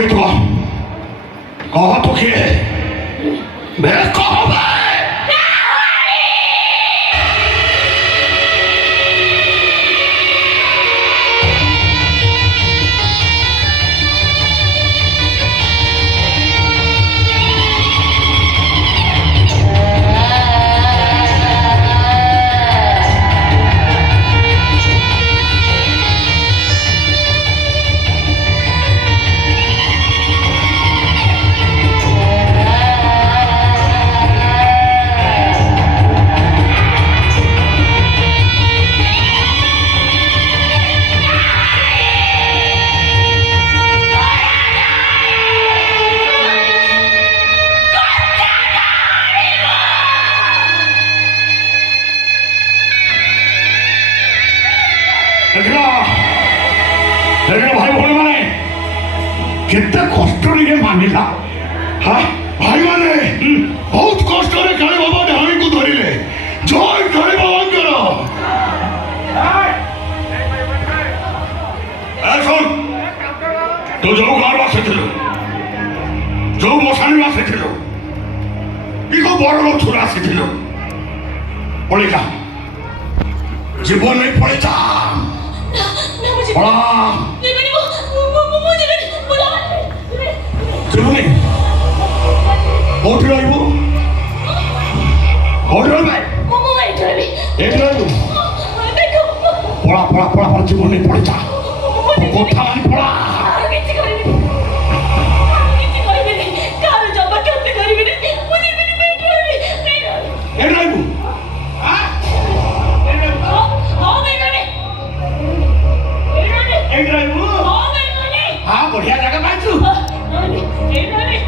के तो कहा तो के मैं कहा भाई भोले माने केते कष्ट रे मानिला हाँ भाई माने बहुत कष्ट रे काली बाबा ढाणी को धरिले जय काली बाबा करो सुन तो जो गाँव आसिथिलु जो मशानी आसिथिलु इको बड़ लोक छुरा आसिथिलु पळी जा जीवन नहीं पळी जा पळा जीवनी कोठी रहइबो कोठी रहइबे मोमो एठ रहबे एठ रहइबो देखो पळा पळा पळा पळा जीवन नहीं पळी जा कोठा नहीं पळा किछि करबे कार जब केते करबे मुझे भी बैठ रहबे एठ रहइबो हां हां मैं रहबे एठ रहइबो हां मैं रहबे हां बढ़िया जगह पाइछु एठ रहबे